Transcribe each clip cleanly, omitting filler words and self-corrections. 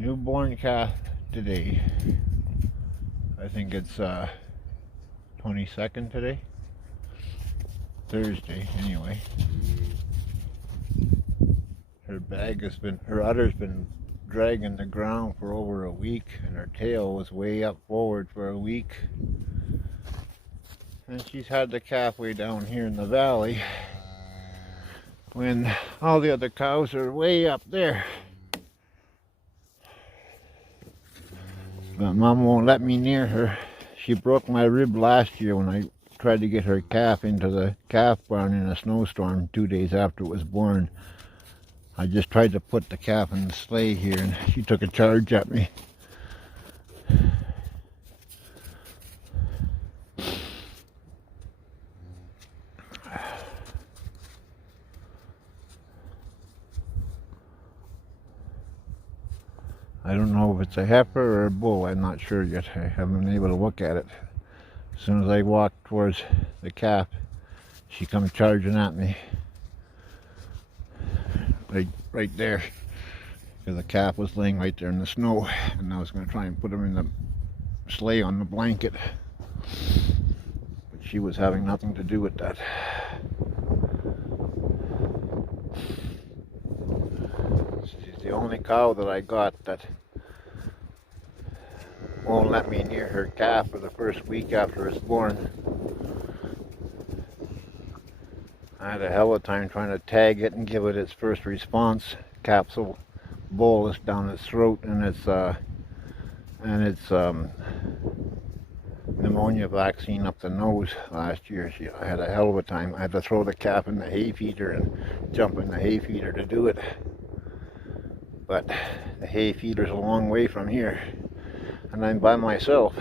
Newborn calf today. I think it's 22nd today. Thursday, anyway. Her udder's been dragging the ground for over a week, and her tail was way up forward for a week. And she's had the calf way down here in the valley when all the other cows are way up there. But Mom won't let me near her. She broke my rib last year when I tried to get her calf into the calf barn in a snowstorm 2 days after it was born. I just tried to put the calf in the sleigh here, and she took a charge at me. I don't know if it's a heifer or a bull. I'm not sure yet. I haven't been able to look at it. As soon as I walked towards the calf, she comes charging at me. Right there. Because the calf was laying right there in the snow, and I was going to try and put him in the sleigh on the blanket. But she was having nothing to do with that. She's the only cow that I got that won't let me near her calf for the first week after it's born. I had a hell of a time trying to tag it and give it its first response capsule bolus down its throat, and its pneumonia vaccine up the nose last year. I had a hell of a time. I had to throw the calf in the hay feeder and jump in the hay feeder to do it. But the hay feeder's a long way from here, and I'm by myself.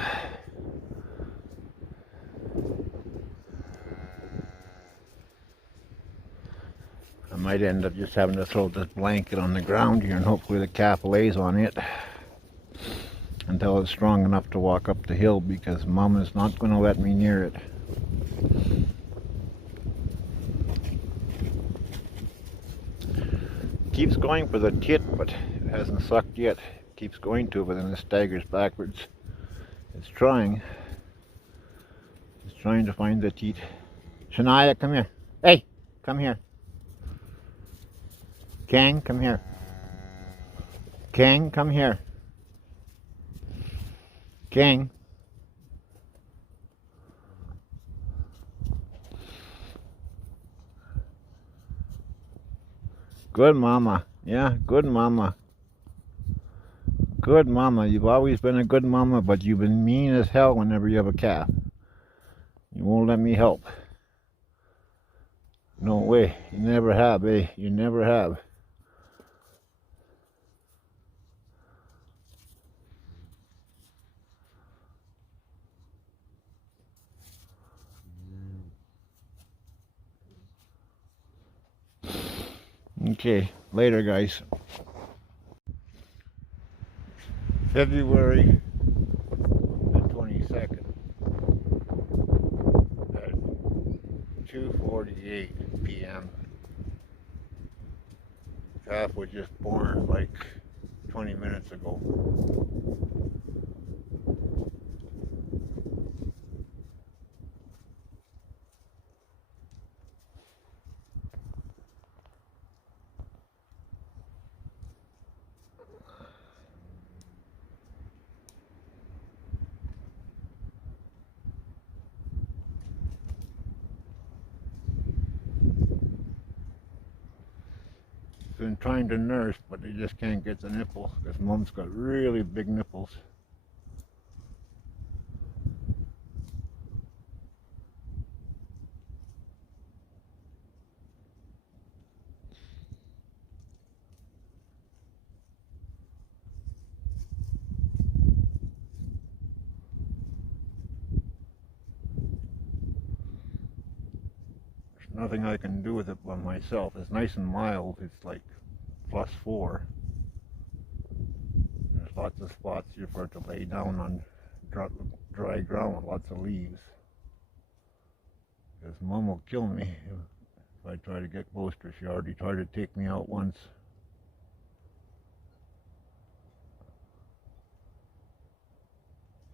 I might end up just having to throw this blanket on the ground here, and hopefully the calf lays on it until it's strong enough to walk up the hill, because Mom is not going to let me near it. Keeps going for the tit, but it hasn't sucked yet. Keeps going to it, but then it staggers backwards. It's trying. It's trying to find the teat. Shania, come here. Hey, come here. Kang, come here. Kang, come here. Kang. Good mama. Yeah, good mama. Good mama. You've always been a good mama, but you've been mean as hell whenever you have a calf. You won't let me help. No way. You never have, eh? You never have. Okay, later guys. February the 22nd at 2:48 p.m. Calf was just born like 20 minutes ago. Been trying to nurse, but they just can't get the nipple because Mom's got really big nipples. There's nothing I can do with it by myself. It's nice and mild. It's like +4. There's lots of spots here for it to lay down on dry ground with lots of leaves. Because Mom will kill me if I try to get close to her. She already tried to take me out once.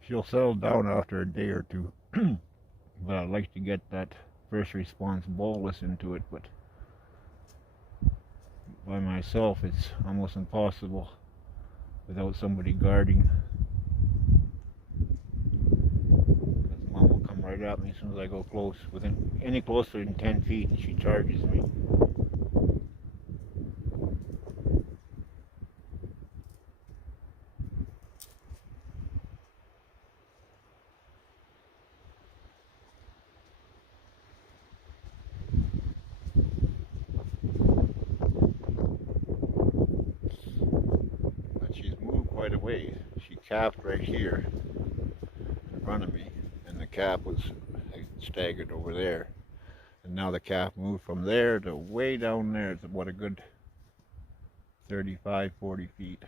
She'll settle down after a day or two. But I'd like to get that first response bolus into it, but by myself it's almost impossible without somebody guarding. Because mom will come right at me as soon as I go close. Within any closer than 10 feet, she charges me. But she's moved quite a ways. She calved right here in front of me, and the calf was staggered over there. And now the calf moved from there to way down there. It's about a good 35, 40 feet.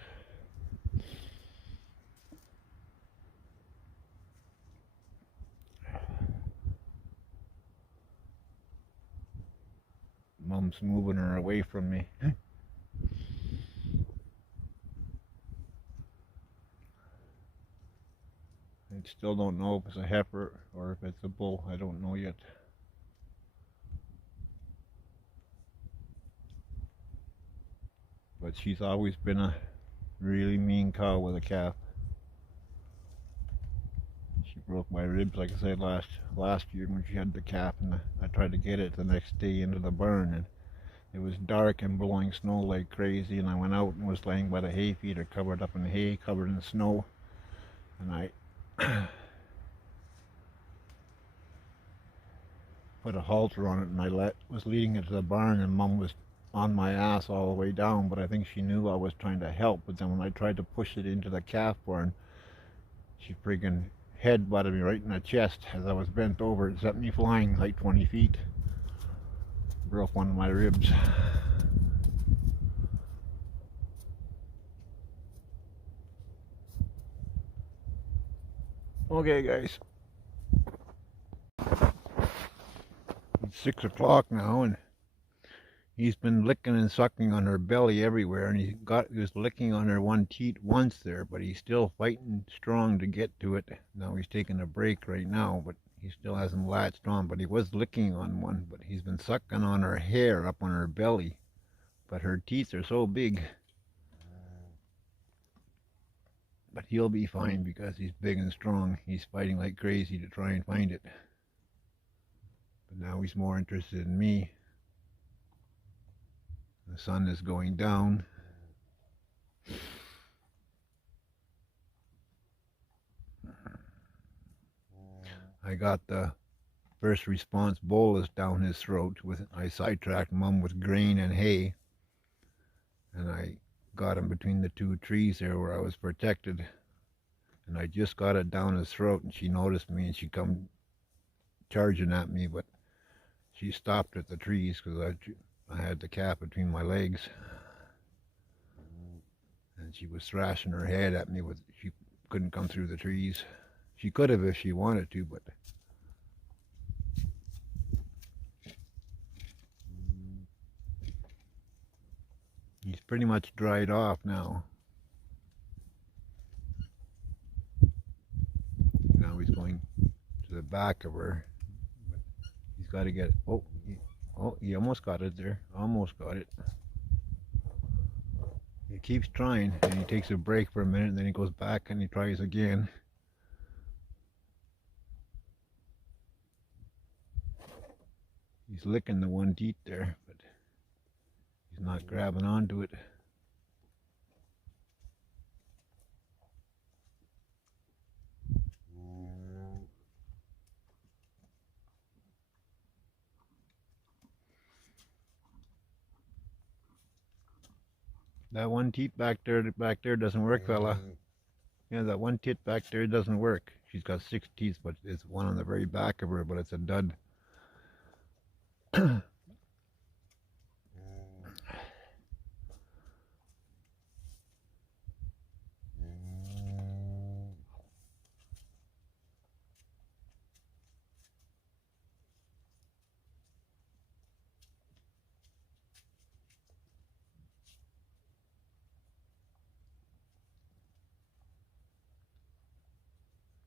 Mom's moving her away from me. I still don't know if it's a heifer or if it's a bull. I don't know yet. But she's always been a really mean cow with a calf. She broke my ribs, like I said, last year when she had the calf, and I tried to get it the next day into the barn, and it was dark and blowing snow like crazy, and I went out and was laying by the hay feeder, covered up in hay, covered in snow, and I put a halter on it, and I was leading it to the barn, and Mom was on my ass all the way down, but I think she knew I was trying to help. But then when I tried to push it into the calf barn, she friggin' head butted me right in the chest as I was bent over. It sent me flying like 20 feet. Broke one of my ribs. Okay, guys. It's 6 o'clock now, and he's been licking and sucking on her belly everywhere, and he was licking on her one teat once there, but he's still fighting strong to get to it. Now he's taking a break right now, but he still hasn't latched on. But he was licking on one, but he's been sucking on her hair up on her belly. But her teeth are so big. But he'll be fine because he's big and strong. He's fighting like crazy to try and find it. But now he's more interested in me. The sun is going down. I got the first response bolus down his throat. I sidetracked Mum with grain and hay, and I got him between the two trees there where I was protected, and I just got it down his throat, and she noticed me, and she come charging at me, but she stopped at the trees because I had the calf between my legs, and she was thrashing her head at me. She couldn't come through the trees. She could have if she wanted to, but he's pretty much dried off now. Now he's going to the back of her. But he's got to get. He almost got it there. Almost got it. He keeps trying, and he takes a break for a minute, and then he goes back and he tries again. He's licking the one teat there, but he's not grabbing onto it. That one teat back there doesn't work, fella. Yeah, that one tit back there doesn't work. She's got 6 teeth, but it's one on the very back of her, but it's a dud.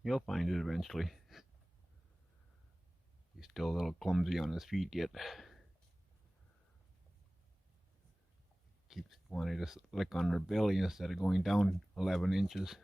He'll find it eventually. He's still a little clumsy on his feet yet. Keeps wanting to lick on her belly instead of going down 11 inches.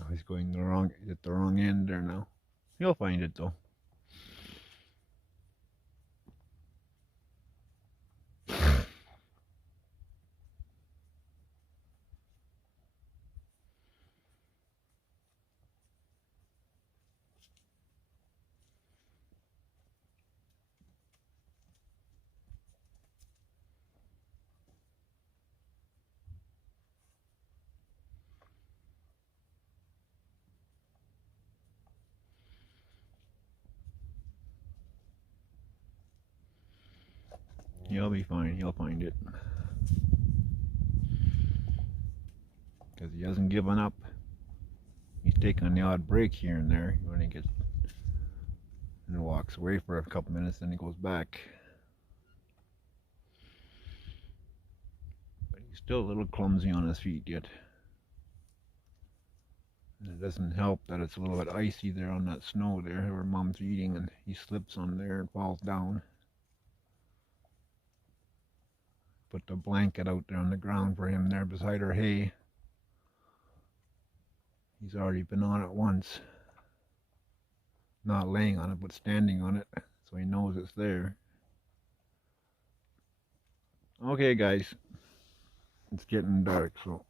Oh, he's going at the wrong end there now. He'll find it though. He'll be fine. He'll find it. Because he hasn't given up. He's taking the odd break here and there when he gets and walks away for a couple minutes, then he goes back. But he's still a little clumsy on his feet yet. And it doesn't help that it's a little bit icy there on that snow there where Mom's eating, and he slips on there and falls down. Put the blanket out there on the ground for him there beside her hay. He's already been on it once. Not laying on it, but standing on it, so he knows it's there. Okay guys, it's getting dark, so